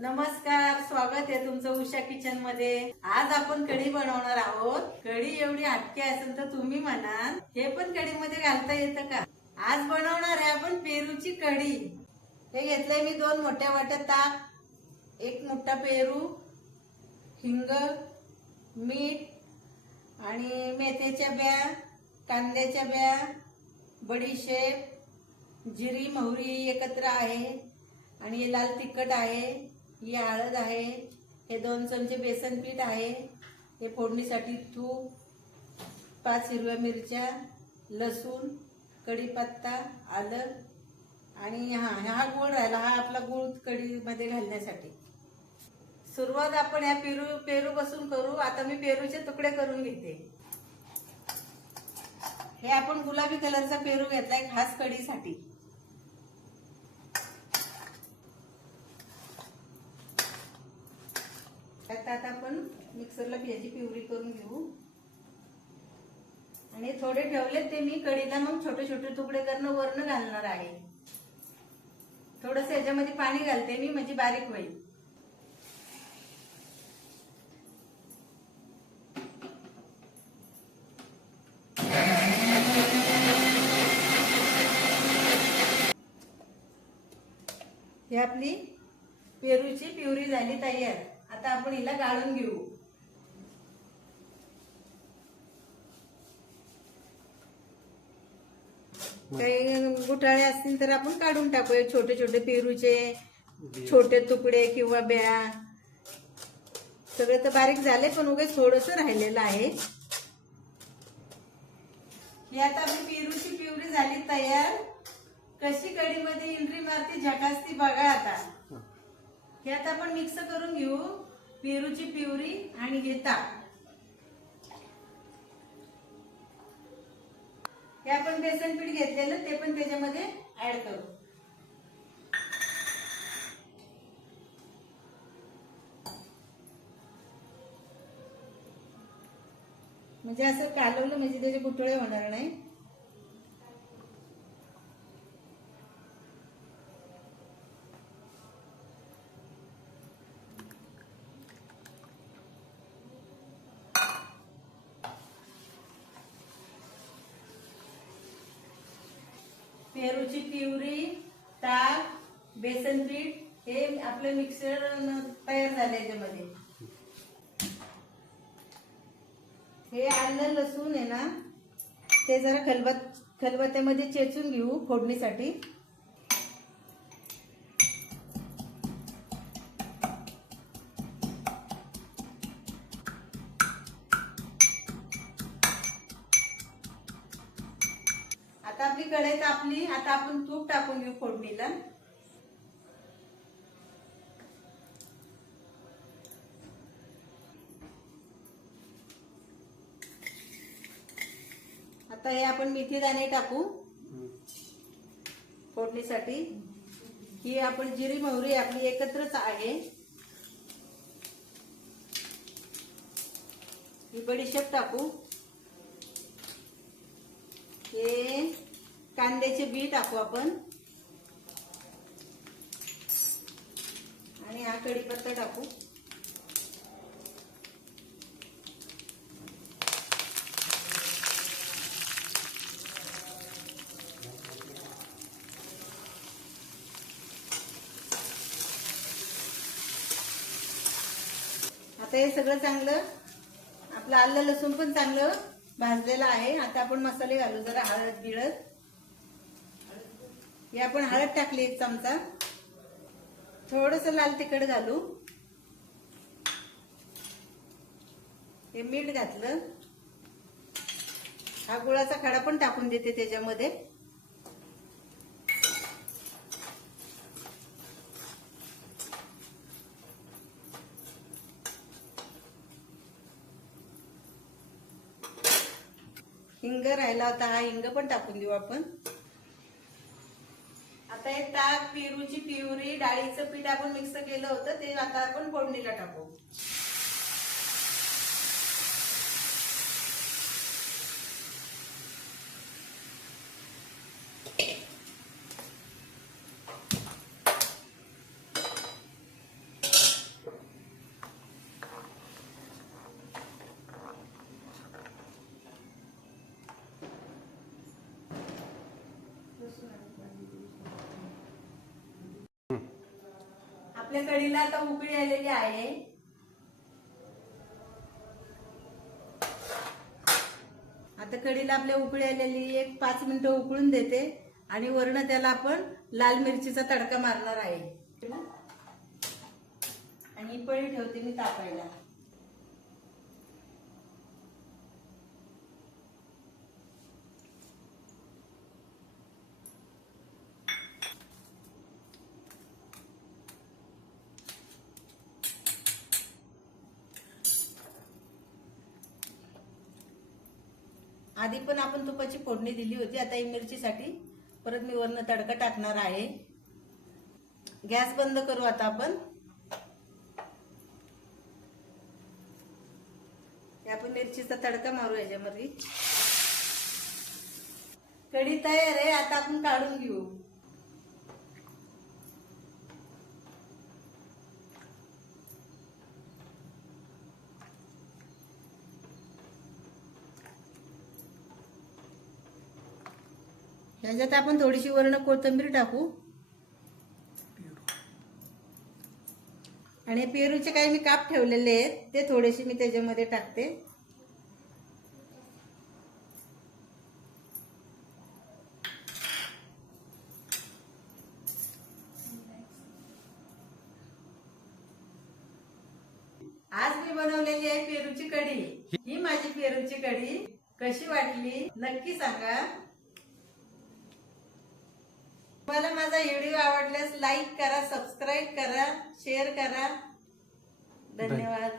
नमस्कार, स्वागत आहे तुमचं उषा किचन मध्ये। आज आपण कढी बनवणार आहोत। कढी एवढी हटके असेल तर तुम्ही म्हणाल हे पण कढी मध्ये घालता येतं का? आज बनवणार आहे आपण पेरूची कढी। हे घेतलंय मी 2 मोठ्या वाट्या ताक, 1 मोठा पेरू, हिंग, मीठ आणि मेथीच्या बिया, कांद्याच्या बिया, बडीशेप, जिरी मोहरी एकत्र आहे आणि हे लाल तिखट आहे, ही हळद आहे, हे 2 चमचे बेसन पीठ आहे, हे फोडणीसाठी तूप, 5 हिरव्या मिरच्या, लसूण, कढीपत्ता, आलं आणि हा गूळ राहिला, हा आपला गूळ कढी मध्ये घालण्यासाठी। सुरुवात आपण या पेरू पासून करू। आता मी पेरूचे तुकडे करून घेते। हे आपण गुलाबी कलरचा पेरू घेतलाय खास कढीसाठी। आता आपण मिक्सरला याची प्युरी करून घेऊ आणि थोडे ठेवलेत ते मी कढीला मग छोटे छोटे तुकडे करून वरण घालणार आहे। थोडंसं याच्यामध्ये पाणी घालते मी म्हणजे बारीक होईल। ही आपली पेरूची प्युरी झाली तयार। आता आपण हिला गाळून घेऊ। काही गुठाळे असतील तर आपण काढून टाकूया, छोटे छोटे पेरूचे छोटे तुकडे किंवा बिया सगळे तर बारीक झाले, पण उगाच थोडस राहिलेलं आहे। ही आता आपली पेरूची प्युरी झाली तयार। कशी कढीमध्ये एंट्री मारती झकासती बघा। आता हे आता आपण मिक्स करून घेऊ, पेरूची प्युरी आणि हे ताक। हे आपण बेसन पीठ घेतलेलं ते पण त्याच्यामध्ये ऍड करू। म्हणजे असं कालवलं म्हणजे त्याचे गुठळे होणार नाही। पेरूची प्युरी, ताक, बेसन पीठ हे आपले मिक्सर तयार झाले। याच्यामध्ये हे आलं लसूण आहे ना, ते जरा खलबत्त्यामध्ये चेचून घेऊ फोडणीसाठी। आता आपली कढई तापली, आता आपण तूप टाकून घेऊ फोडणीला। आता हे आपण मेथी दाणे टाकू फोडणीसाठी। ही आपण जिरी मोहरी आपली एकत्रच आहे। ही बडीशेप टाकू, हे कांद्याचे बी टाकू आपण आणि हा कढीपत्ता टाकू। आता हे सगळं चांगलं आपलं आलं लसूण पण चांगलं भाजलेलं आहे। आता आपण मसाले घालू, जरा हळद गिळत, हे आपण हळद टाकली 1 चमचा, थोडस लाल तिखट घालू, हे मीठ घातलं, हा गुळाचा खडा पण टाकून देते त्याच्यामध्ये। हिंग राहिला होता, हा हिंग पण टाकून देऊ आपण। आता हे ताक, पेरूची प्युरी, डाळीचं पीठ आपण मिक्स केलं होतं ते आता आपण फोडणीला टाकू। आपल्या कढीला आता उकळी आलेली आहे. आता कढीला आपल्या उकळी आलेली, एक 5 मिनिटं उकळून देते आणि वरण त्याला आपण लाल मिरचीचा तडका मारणार आहे. आणि पळी ठेवते मी तापायला. आधी पण आपण तुपाची फोडणी दिली होती. आता ही मिरचीसाठी परत मी वरनं तडका टाकणार आहे. गॅस बंद करू आता आपण. आपण मिरचीचा तडका मारू याच्यामध्ये. कढी तयार आहे. आता आपण काढून घेऊ. याच्यात आपण थोडीशी वर्ण कोथिंबीर टाकू. आणि पेरूचे काही मी काप ठेवलेले आहेत ते थोडेसे मी त्याच्यामध्ये टाकते. आज मी बनवलेली आहे पेरूची कढी. ही माझी पेरूची कढी कशी वाटली नक्की सांगा. तुम्हाला माझा व्हिडिओ आवडल्यास लाईक करा, सबस्क्राईब करा, शेअर करा. धन्यवाद.